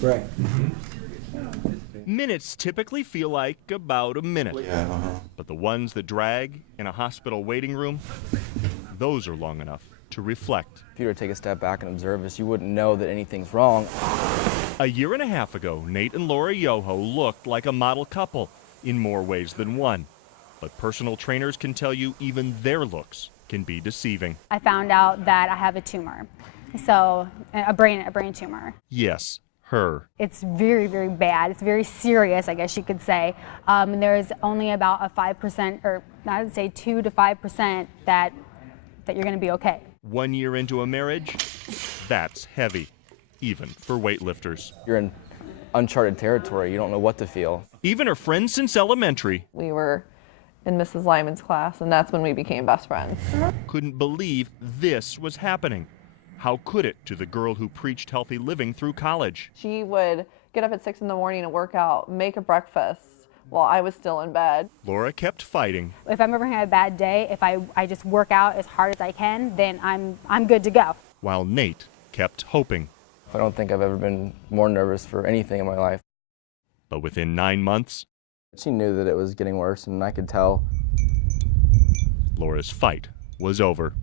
Right. Minutes typically feel like about a minute. Yeah, But the ones that drag in a hospital waiting room, those are long enough to reflect. If you were to take a step back and observe us, you wouldn't know that anything's wrong. A year and a half ago, Nate and Laura Yoho looked like a model couple in more ways than one. But personal trainers can tell you even their looks can be deceiving. I found out that I have a tumor, so a brain tumor. Yes, her. It's very, very bad. It's very serious, I guess you could say. And there's only about a 5%, or I would say 2 to 5% that you're going to be okay. 1 year into a marriage, that's heavy, even for weightlifters. You're in uncharted territory. You don't know what to feel. Even her friends since elementary We were in Mrs. Lyman's class, and that's when we became best friends. couldn't believe this was happening. How could it to the girl who preached healthy living through college? She would get up at 6 in the morning and work out, make a breakfast while I was still in bed. Laura kept fighting. If I'm ever having a bad day, if I just work out as hard as I can, then I'm good to go. While Nate kept hoping. I don't think I've ever been more nervous for anything in my life. But within 9 months, She knew that it was getting worse, and I could tell. Laura's fight was over.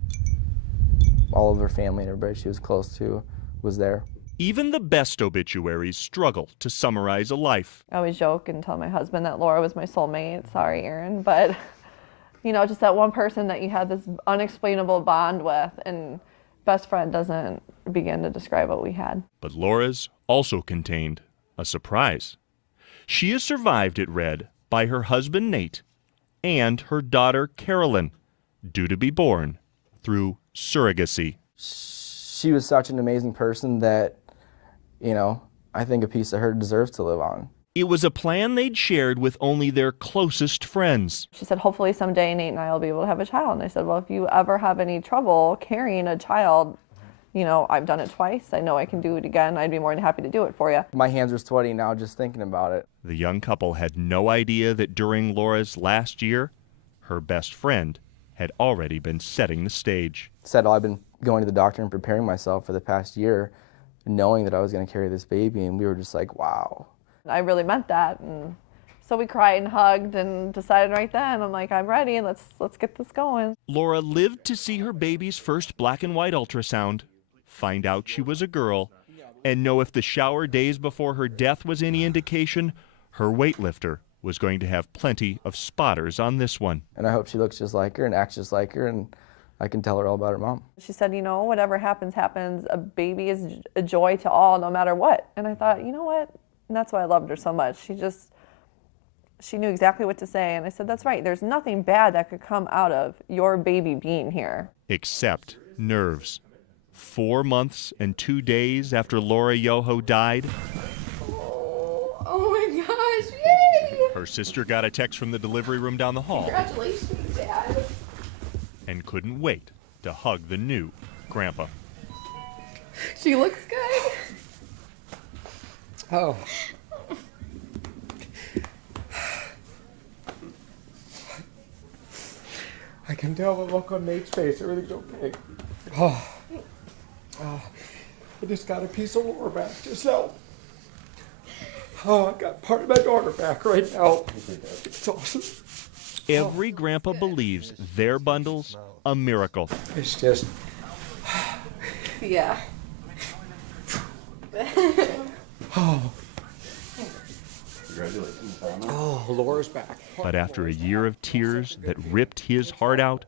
All of her family and everybody she was close to was there. Even the best obituaries struggle to summarize a life. I always joke and tell my husband that Laura was my soulmate. Sorry, Aaron, but you know, just that one person that you had this unexplainable bond with, and best friend doesn't begin to describe what we had. But Laura's also contained a surprise. She is survived, it read, by her husband Nate and her daughter Carolyn, due to be born through surrogacy. She was such an amazing person that, I think a piece of her deserves to live on. It was a plan they'd shared with only their closest friends. She said, hopefully someday Nate and I will be able to have a child. And I said, well, if you ever have any trouble carrying a child, I've done it twice. I know I can do it again. I'd be more than happy to do it for you. My hands are sweaty now just thinking about it. The young couple had no idea that during Laura's last year, her best friend had already been setting the stage. Said I've been going to the doctor and preparing myself for the past year, knowing that I was going to carry this baby, and we were just like, wow. I really meant that, and so we cried and hugged and decided right then, I'm like, I'm ready, and let's get this going. Laura lived to see her baby's first black and white ultrasound, find out she was a girl, and know if the shower days before her death was any indication, her weightlifter was going to have plenty of spotters on this one. And I hope she looks just like her and acts just like her, and I can tell her all about her mom. She said, whatever happens, happens. A baby is a joy to all, no matter what. And I thought, you know what? And that's why I loved her so much. She knew exactly what to say. And I said, that's right. There's nothing bad that could come out of your baby being here. Except nerves. 4 months and 2 days after Laura Yoho died, Oh my gosh, yay! her sister got a text from the delivery room down the hall Congratulations, Dad. and couldn't wait to hug the new grandpa. She looks good. Oh. I can tell the look on Nate's face. Everything's okay. Oh. I just got a piece of Laura back just now. Oh, I got part of my daughter back right now. It's awesome. Every grandpa believes their bundle's a miracle. It's just, Yeah. oh, Laura's back. But after a year of tears that ripped his heart out,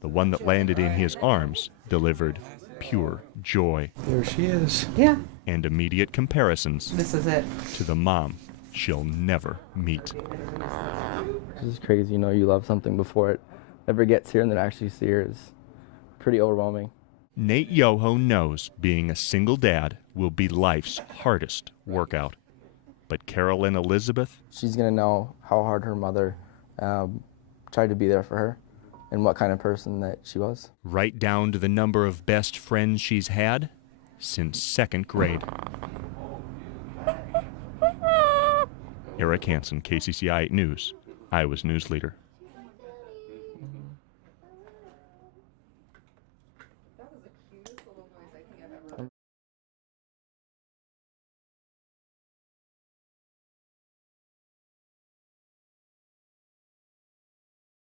the one that landed in his arms delivered pure joy There she is. Yeah. and immediate comparisons This is it. to the mom she'll never meet. This is crazy, you love something before it ever gets here, and then actually see her is pretty overwhelming. Nate Yoho knows being a single dad will be life's hardest workout. But Carolyn Elizabeth, She's going to know how hard her mother tried to be there for her and what kind of person that she was. right down to the number of best friends she's had since 2nd grade. Eric Hansen, KCCI 8 News, Iowa's news leader.